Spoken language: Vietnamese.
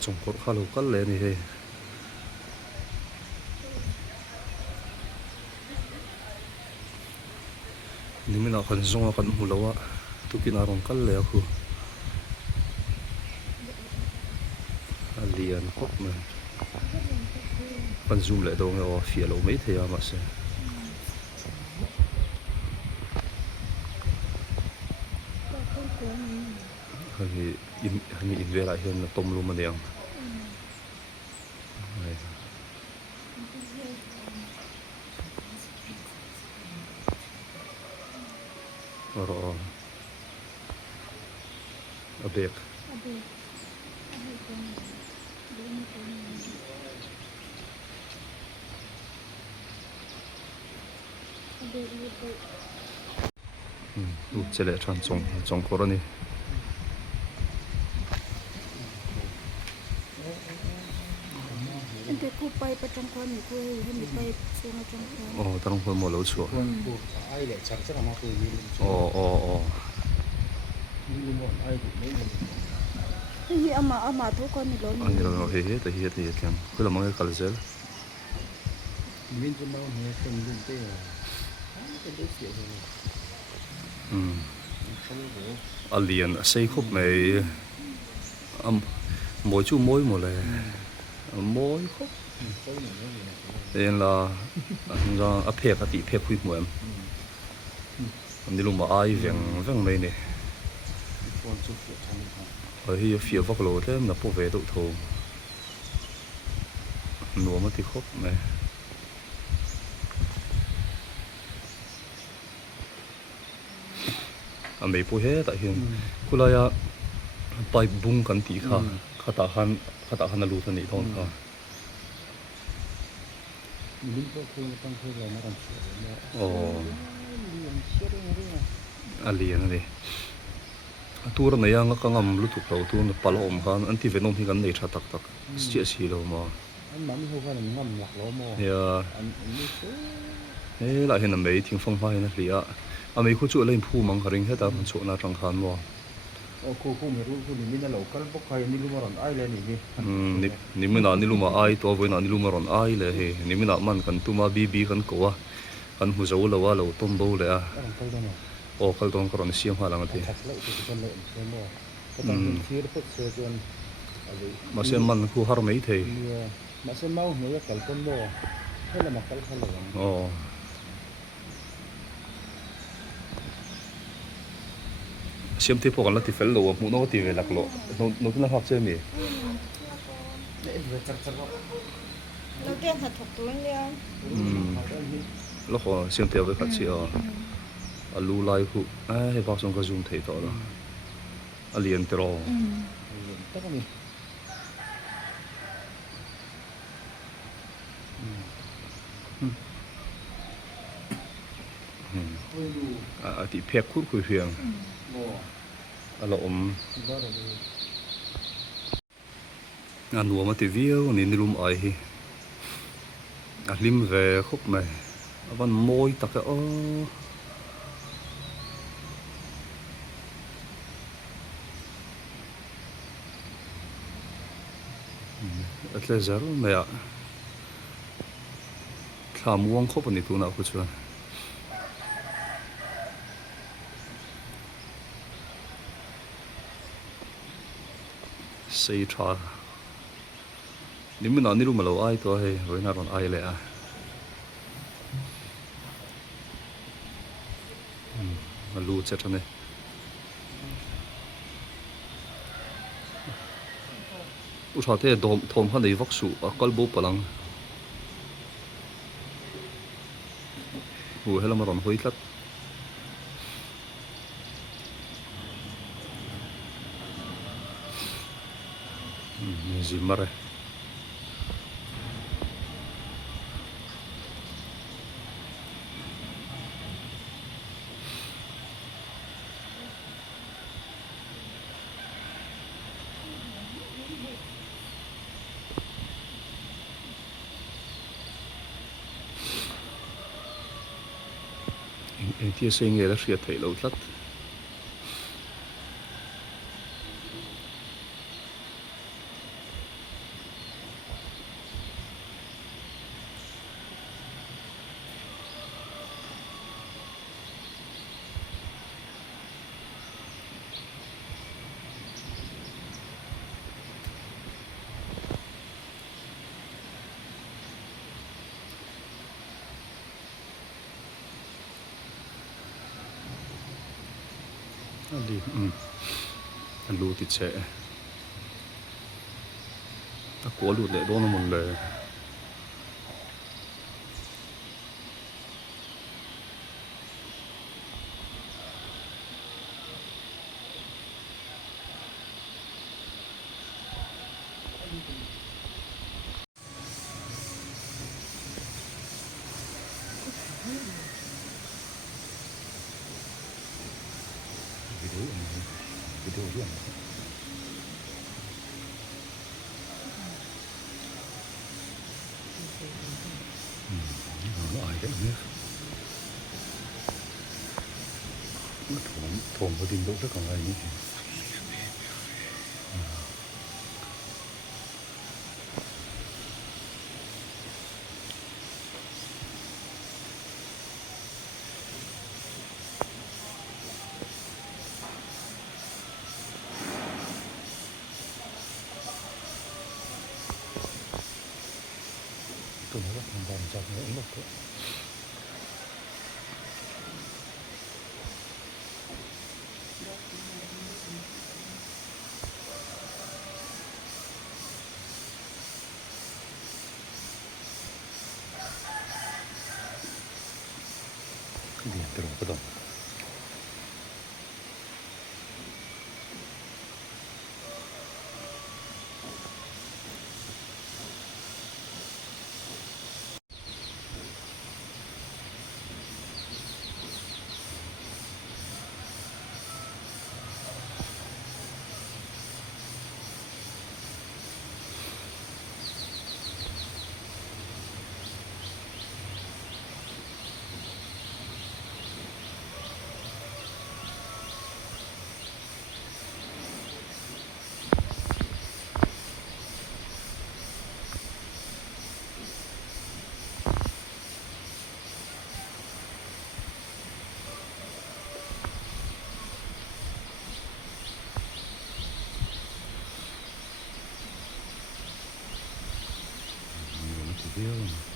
trồng cột khá lâu cắt lên thì nhưng mà nó còn rong còn hù lâu á tụi kia nó rong cắt lên khu liền khóc mà còn zoom lại đâu nghe phía lâu mấy thế mà sẽ hình in về lại hơn là tôm luôn mà đèn rồi update chỉ là trồng cột nàyแต่กูไปประจงคนอยู่กูให้มีไปช่วงประจงคน tao không mua lẩu chua ai để chặt chắc là mà tôi đi ai cũng mấy người นี่เอามาทุกคนนี่ล้น anh là hết thì kèm cứ là mấy cái cà rốt mình cho bao nhiêu phần luôn thế à cái đấy xịn rồi liền xây khúc này mỗi chú mỗi một này mỗi khúc nên là do áp phê cái tỷ phê quy mô em đi luôn mà ai vàng vàng mấy này ở hier phía bắc lô thế là bộ về tụ thổ nua mất thì khúc này mấy bộ hết tại hiện cô lại bài bung cần tí khá khá ta han là lú thân này thôi khá mình có không tăng thêm là nó còn liền này tour này ang ka ngam lu thuk lo tu na palom khan anti venom hi kan nei tha tak tak chia si lo ma anh mắm hô cái này ngâm lạc lỗ mò ya la hin mai thing phong hai na lia a mai khu chu lein phu mang haring heta man chu na tang khan mo cô mới rút cô mình là lẩu cá bốc hay đi luôn mà còn ai lên ni ni mi na ni lu ma ai to voi na ni lu ma ron ai le he ni mi na man kan tu ma bi kan ko wa kan hu zo lo wa lo tom bo le a kal don karon siam ha lang ati mà xem man khu har mấy thế mà xem mau nữa cái con bò hay là một cái hay là xem tiếp còn là thì phải lộ muốn nó thì về lạc lộ nó cũng là học chơi mì เราเรียนหัดถกตัวเดียว แล้วขอเสียงเตียวไปขัดเชียวลูไลคู่ให้พอส่งกระจุงเทต่อแล้วเรียนตรอที่เพียกคุดคุยเพียงอารมณ์งานหัวมาติวิวนี่นี่ลุมไอลิมเวคุกไหมวันมวยตักก็อัตเลซาร์ไม่อะข้ามวงคบอันนี้ตัวน่าคุชวนใส่ชานี่มันนี่รู้มาแล้วไอ้ตัวเฮ้ยไว้น่ารอนไอ้เลยมารู้เจ็ดทันเลยอุตส่าห์เท่ทอมขันในวักสูก็ลบุปลังหัวให้เรามารอนหัวอีกแล้วจิมมาเลยที่เสียงเงี้ยแล้วเสียไทยเราทัด ดิ อันรูติดแฉะตะกัวหลุดเลยโดนหมดเลยวิดีโอเรื่องอายกันเนี่ยมันถ่วงพอดีลูกแล้วของอะไรนี่ตัวนี้ก็ทำบอลจากเนื้อลูกเรียนไปลงกระดองเดียว